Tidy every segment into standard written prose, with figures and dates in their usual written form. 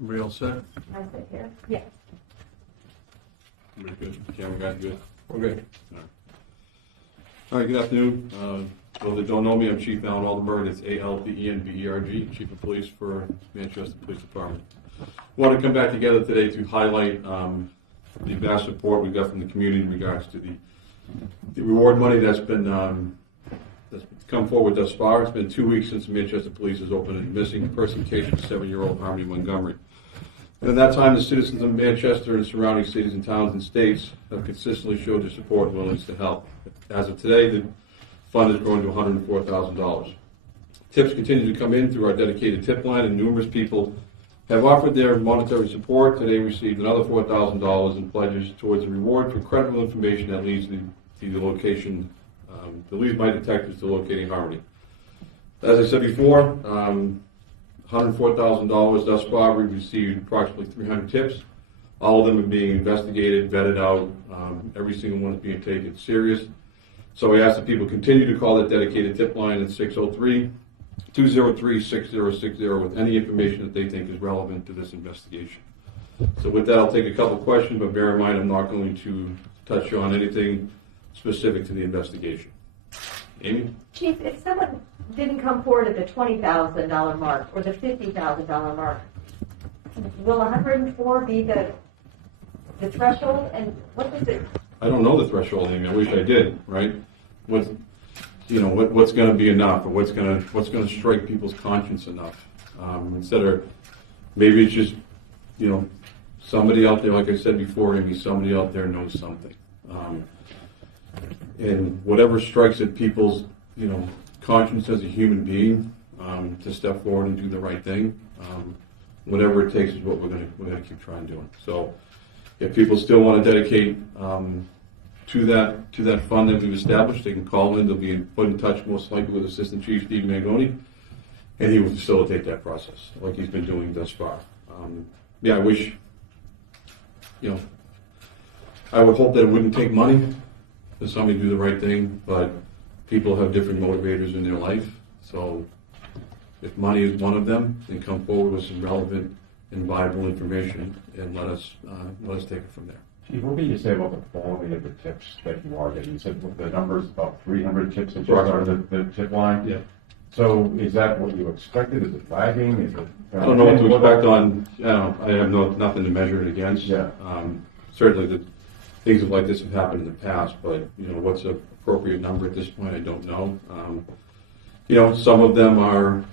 Everybody all set? I sit here. Yes. Everybody good? Camera guys good? We're good. All right, good afternoon. For those that don't know me, I'm Chief Alan Aldenberg. It's ALDENBERG, Chief of Police for Manchester Police Department. Want to come back together today to highlight the vast support we've got from the community in regards to the reward money that's come forward thus far. It's been 2 weeks since Manchester Police has opened a missing person case for 7-year-old Harmony Montgomery. And in that time, the citizens of Manchester and surrounding cities and towns and states have consistently showed their support and willingness to help. As of today, the fund has grown to $104,000. Tips continue to come in through our dedicated tip line, and numerous people have offered their monetary support. Today, received another $4,000 in pledges towards a reward for credible information that leads to the location, that leads my detectives to locating Harmony. As I said before, $104,000 thus far. We've received approximately 300 tips. All of them are being investigated, vetted out. Every single one is being taken serious. So we ask that people continue to call that dedicated tip line at 603-203-6060 with any information that they think is relevant to this investigation. So with that, I'll take a couple questions, but bear in mind I'm not going to touch on anything specific to the investigation. Amy? Chief, if someone didn't come forward at the $20,000 mark or the $50,000 mark, will 104 be the threshold? And what is it? I don't know the threshold, Amy. I wish I did, right? What's going to be enough, or what's going to strike people's conscience enough? Instead of, maybe it's just, somebody out there, like I said before, Amy, somebody out there knows something. And whatever strikes at people's, conscience as a human being, to step forward and do the right thing, whatever it takes is what we're gonna keep trying doing. So, if people still want to dedicate to that fund that we've established, they can call in. They'll be put in touch most likely with Assistant Chief Steve Mangoni, and he will facilitate that process like he's been doing thus far. I wish, I would hope that it wouldn't take money for somebody to do the right thing, but people have different motivators in their life. So if money is one of them, then come forward with some relevant and viable information and let us take it from there. Chief, what can you say about the quality of the tips that you are getting? You said the number is about 300 tips that just started the tip line. Yeah. So is that what you expected? Is it lagging? Is it? I don't know what to expect on. I have nothing to measure it against. Yeah. Certainly, the things like this have happened in the past, but what's an appropriate number at this point, I don't know. Some of them are,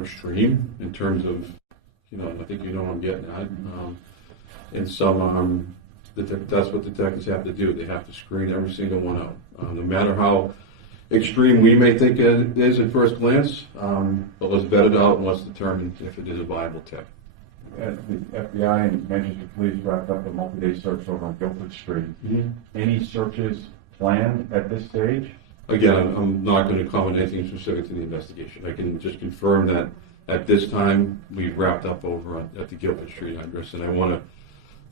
extreme in terms of, I think I'm getting at. And some, that's what detectives have to do. They have to screen every single one out, no matter how extreme we may think it is at first glance. But let's vet it out and let's determine if it is a viable tip. The FBI and Manchester Police wrapped up a multi-day search over on Guildford Street. Mm-hmm. Any searches planned at this stage? Again, I'm not going to comment anything specific to the investigation. I can just confirm that at this time we've wrapped up over at the Guildford Street address, and I want to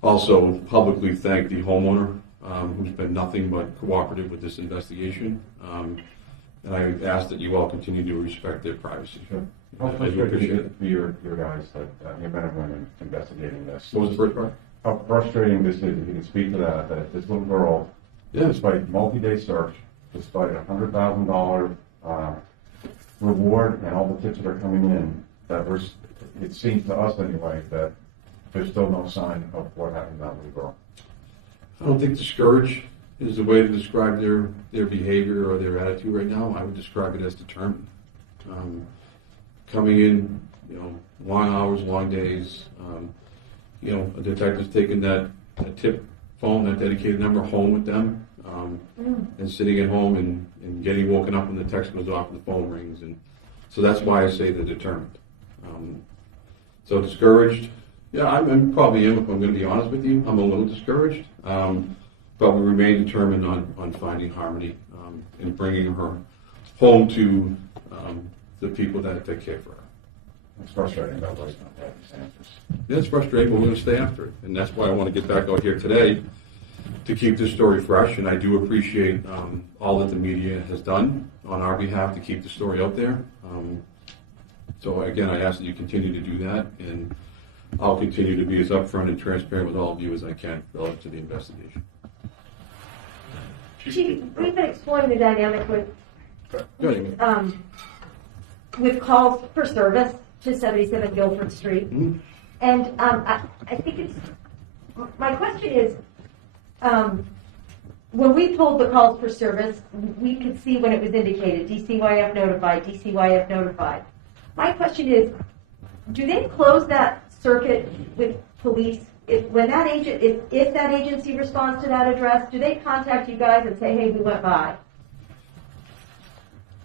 also publicly thank the homeowner who's been nothing but cooperative with this investigation. And I ask that you all continue to respect their privacy. Sure. How frustrating is it for your guys, your men and women investigating this? What was the first part? How frustrating this is, if you can speak to that this little girl, despite multi-day search, despite a $100,000 reward and all the tips that are coming in, it seems to us anyway that there's still no sign of what happened to that little girl. I don't think discouraged is the way to describe their behavior or their attitude right now. I would describe it as determined. Coming in, long hours, long days. A detective's taking that tip phone, that dedicated number, home with them, and sitting at home and getting woken up when the text goes off and the phone rings. And so that's why I say they're determined. So discouraged. Yeah, I'm probably if I'm going to be honest with you. I'm a little discouraged. But we remain determined on finding Harmony and bringing her home to the people that care for her. It's frustrating that way, not having these answers. Yeah, it's frustrating, but we're going to stay after it. And that's why I want to get back out here today to keep this story fresh. And I do appreciate all that the media has done on our behalf to keep the story out there. So again, I ask that you continue to do that. And I'll continue to be as upfront and transparent with all of you as I can relative to the investigation. Chief, we've been exploring the dynamic Good. with calls for service to 77 Guilford Street. Mm-hmm. And I think it's, my question is, when we pulled the calls for service, we could see when it was indicated, DCYF notified, DCYF notified. My question is, do they close that circuit with police? If that agency responds to that address, do they contact you guys and say, hey, we went by?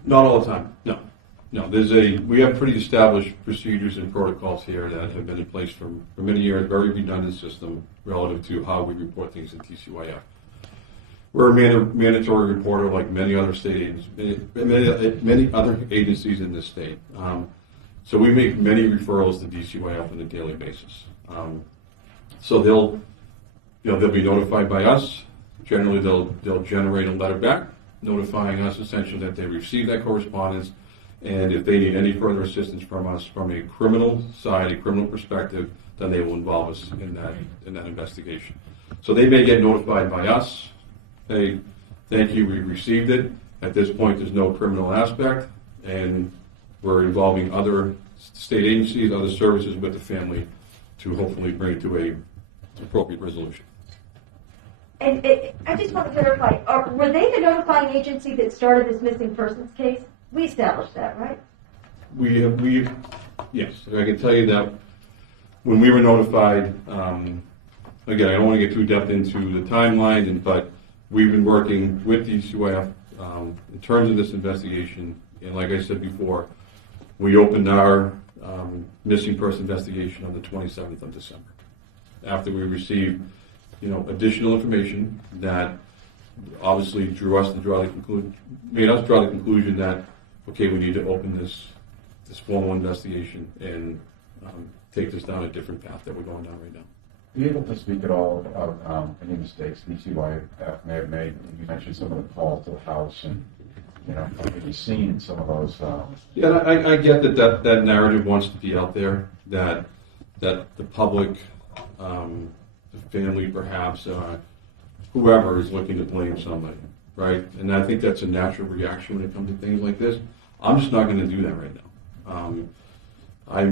Not all the time, no. No, we have pretty established procedures and protocols here that have been in place for many years, very redundant system relative to how we report things in DCYF. We're a mandatory reporter like many other state agencies, many other agencies in this state. So we make many referrals to DCYF on a daily basis. So they'll be notified by us. Generally, they'll generate a letter back notifying us essentially that they received that correspondence, and if they need any further assistance from us from a criminal side, a criminal perspective, then they will involve us in that investigation. So they may get notified by us. Hey, thank you, we received it. At this point, there's no criminal aspect, and we're involving other state agencies, other services with the family to hopefully bring it to an appropriate resolution. And I just want to clarify, were they the notifying agency that started this missing persons case? We established that, right? Yes, I can tell you that when we were notified, again, I don't want to get too depth into the timeline, but we've been working with DCYF in terms of this investigation, and like I said before, we opened our missing person investigation on the 27th of December after we received, additional information that obviously made us draw the conclusion that, okay, we need to open this formal investigation and take this down a different path that we're going down right now. Are you able to speak at all about any mistakes DCYF may have made? You mentioned some of the calls to the house, and have you seen some of those? Yeah, I get that narrative wants to be out there, that the public, the family perhaps, whoever is looking to blame somebody, right? And I think that's a natural reaction when it comes to things like this. I'm just not going to do that right now. I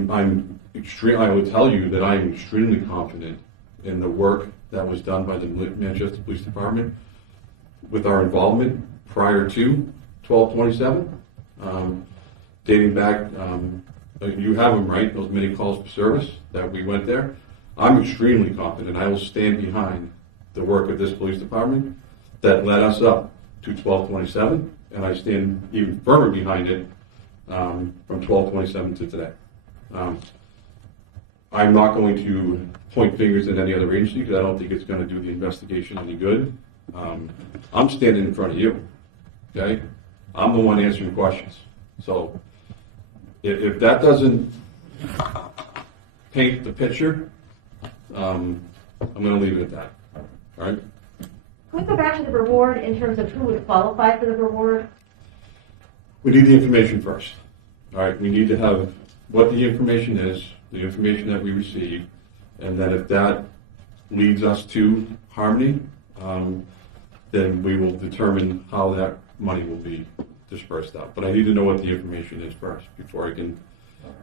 would tell you that I'm extremely confident in the work that was done by the Manchester Police Department with our involvement prior to 12/27, dating back. You have them, right? Those many calls for service that we went there. I'm extremely confident. I will stand behind the work of this police department that led us up to 12/27, and I stand even firmer behind it from 12/27 to today. I'm not going to point fingers at any other agency because I don't think it's going to do the investigation any good. I'm standing in front of you, okay? I'm the one answering questions. So if that doesn't paint the picture, I'm going to leave it at that. All right? Can we go back to the reward in terms of who would qualify for the reward? We need the information first. All right? We need to have what the information is, the information that we receive, and then if that leads us to Harmony, then we will determine how that money will be dispersed out. But I need to know what the information is first before I can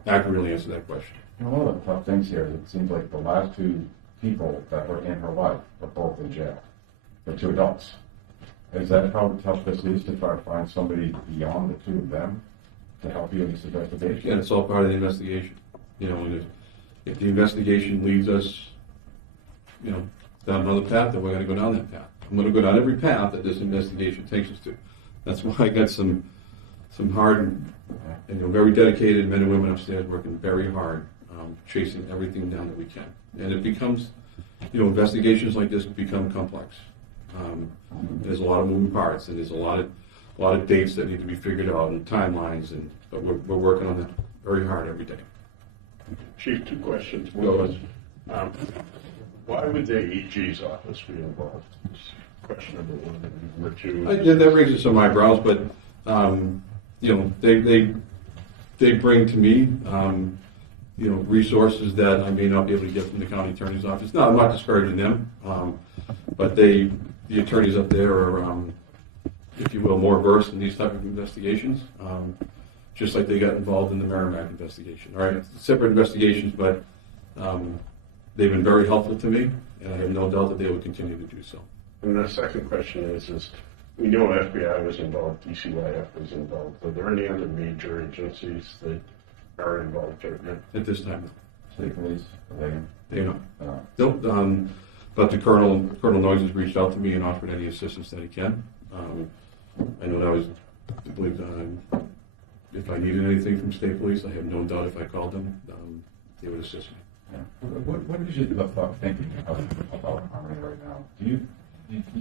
accurately answer that question. One of the tough things here is it seems like the last two people that were in her life were both in jail. The two adults. Is that how tough this is to try to find somebody beyond the two of them to help you in this investigation? Yeah, it's all part of the investigation. And if the investigation leads us, down another path, then we're going to go down that path. I'm going to go down every path that this investigation takes us to. That's why I got some hard and very dedicated men and women upstairs working very hard, chasing everything down that we can. And it becomes, investigations like this become complex. There's a lot of moving parts, and there's a lot of dates that need to be figured out and timelines, but we're working on that very hard every day. Chief, two questions. Go ahead. Why would the AG's office be involved? Question number one. Number two. That raises some eyebrows, but they bring to me resources that I may not be able to get from the county attorney's office. No, I'm not discouraging them, but the attorneys up there are, if you will, more versed in these type of investigations, just like they got involved in the Merrimack investigation. All right, separate investigations, but they've been very helpful to me, and I have no doubt that they will continue to do so. And the second question is we know FBI was involved, DCYF was involved. Are there any other major agencies that are involved right now? At this time, State police, they know. Nope. But the Colonel Noyes has reached out to me and offered any assistance that he can. I know that was, I believe, if I needed anything from state police, I have no doubt if I called them, they would assist me. yeah. What is your thought thinking about Harmony right now? Do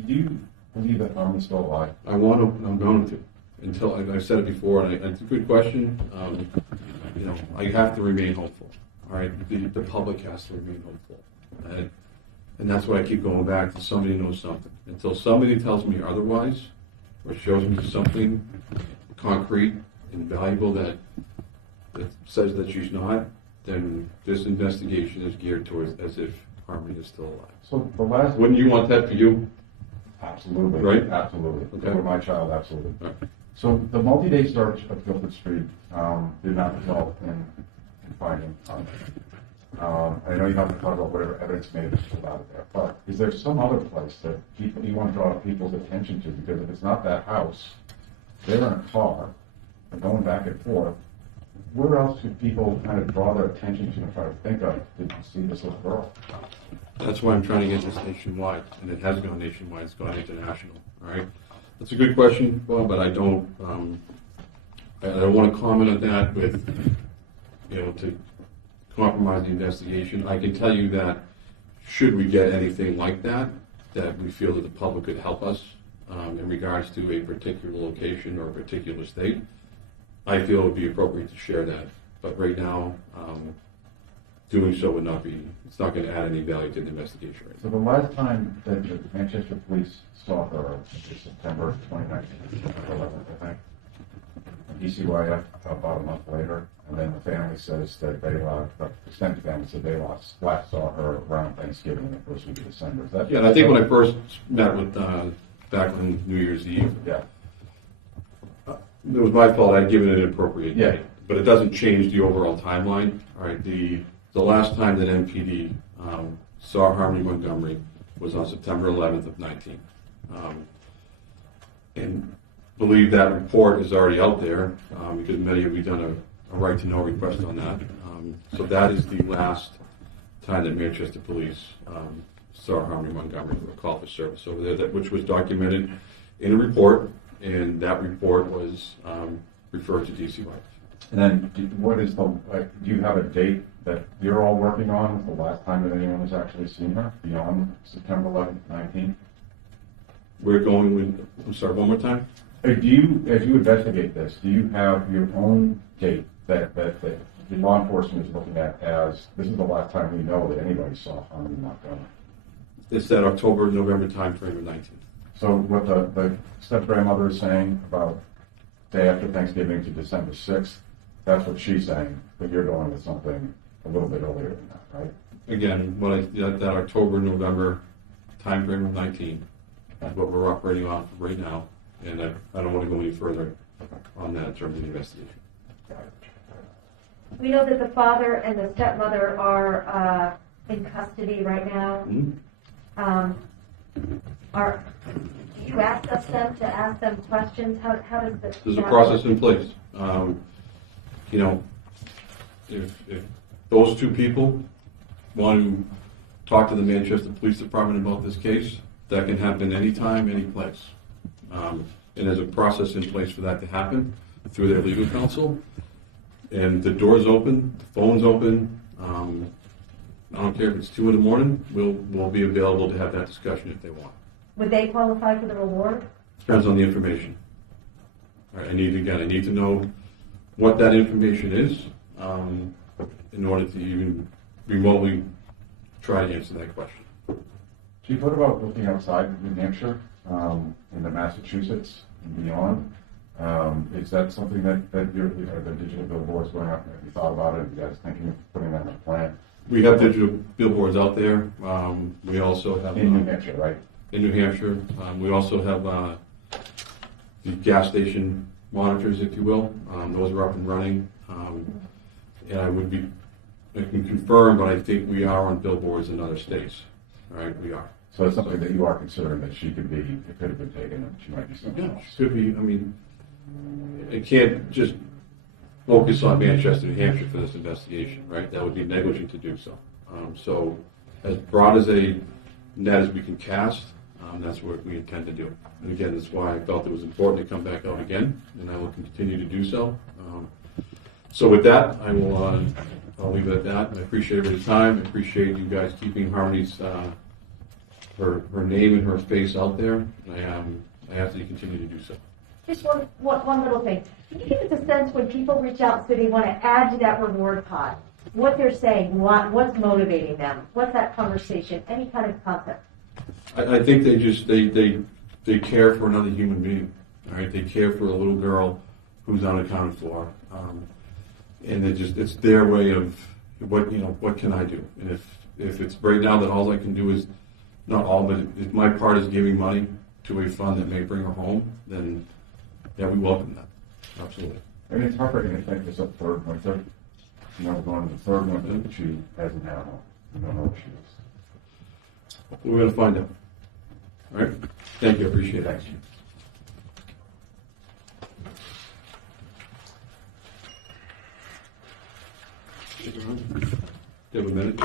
you believe that Harmony's still alive? I'm going to. Until, I've said it before, and it's a good question. I have to remain hopeful. All right, the public has to remain hopeful. And that's why I keep going back to somebody knows something. Until somebody tells me otherwise, or shows me something concrete and valuable that says that she's not, then this investigation is geared towards as if Harmony is still alive. So the last. Wouldn't you want that for you? Absolutely. Right? Absolutely. Okay. For my child, absolutely. Right. So the multi-day search of Guilford Street did not result in finding Harmony. I know you have to talk about whatever evidence may have been pulled out of there, but is there some other place that you want to draw people's attention to? Because if it's not that house, they're in a car, and going back and forth, where else should people kind of draw their attention to and try to think of to see this little girl? That's why I'm trying to get this nationwide, and it has gone nationwide. It's gone international. All right, that's a good question, Bob, but I don't want to comment on that with, to compromise the investigation. I can tell you that should we get anything like that we feel that the public could help us in regards to a particular location or a particular state, I feel it would be appropriate to share that. But right now, doing so would not be, it's not going to add any value to the investigation right So now. the last time that the Manchester police saw her was September 2019, 11th, I think. And DCYF about a month later, and then the family says that they the extended family said they last saw her around Thanksgiving in the first week of December. Is that Yeah, and I think when I first met with, back on New Year's Eve, Yeah. it was my fault. I'd given it an appropriate Yeah. date, but it doesn't change the overall timeline. All right, the last time that MPD saw Harmony Montgomery was on September 11th of 19. And believe that report is already out there because many of you done a right to know request on that. So that is the last time that Manchester Police saw Harmony Montgomery for a call for service over there, which was documented in a report, and that report was referred to DCYF. And then what is do you have a date that you're all working on, the last time that anyone has actually seen her, beyond September 11th, 19? We're going with, I'm sorry, one more time? As you investigate this, do you have your own date that the law enforcement is looking at as, this is the last time we know that anybody saw Harmony Montgomery? It's that October-November time frame of 19. So what the step-grandmother is saying about day after Thanksgiving to December 6th, that's what she's saying, but you're going with something a little bit earlier than that, right? Again, that October-November time frame of 19 is what we're operating off of right now, and I don't want to go any further on that in terms of the investigation. We know that the father and the stepmother are in custody right now. Mm-hmm. Do you access them to ask them questions? How does this? There's a process in place. If those two people want to talk to the Manchester Police Department about this case, that can happen anytime, any place. And there's a process in place for that to happen through their legal counsel. And the door's open, the phone's open. I don't care if it's 2 a.m. We'll be available to have that discussion if they want. Would they qualify for the reward? Depends on the information. All right, I need to know what that information is in order to even remotely try to answer that question. Chief, what about looking outside of New Hampshire, into Massachusetts and beyond? Is that something that you're, the digital billboards going up? Have you thought about it? Are you guys thinking of putting that in a plan? We have digital billboards out there. We also have In New Hampshire, right? in New Hampshire. We also have the gas station monitors, if you will. Those are up and running. And I can confirm, but I think we are on billboards in other states. All right, we are. So it's something that you are considering that she could be, it could have been taken and she might be something Yeah, else. should be. I mean, I can't just focus on Manchester, New Hampshire for this investigation, right? That would be negligent to do so. So as broad as a net as we can cast, that's what we intend to do. And again, that's why I felt it was important to come back out again, and I will continue to do so. So with that, I'll leave it at that. I appreciate everybody's time. I appreciate you guys keeping Harmony's her name and her face out there. And I have to continue to do so. Just one little thing. Can you give us a sense when people reach out and say they want to add to that reward pot, what they're saying, what's motivating them? What's that conversation? Any kind of concept? I think they care for another human being. All right, they care for a little girl who's unaccounted for, and it's their way of what can I do? And if it's right now that all I can do is not all, but if my part is giving money to a fund that may bring her home, then yeah, we welcome that. Absolutely. I mean, it's heartbreaking to think this up third winter. We're going to the third winter that she hasn't had one. We don't know what she is. We're going to find out. All right. Thank you. I appreciate it. Thanks. Do you have a minute?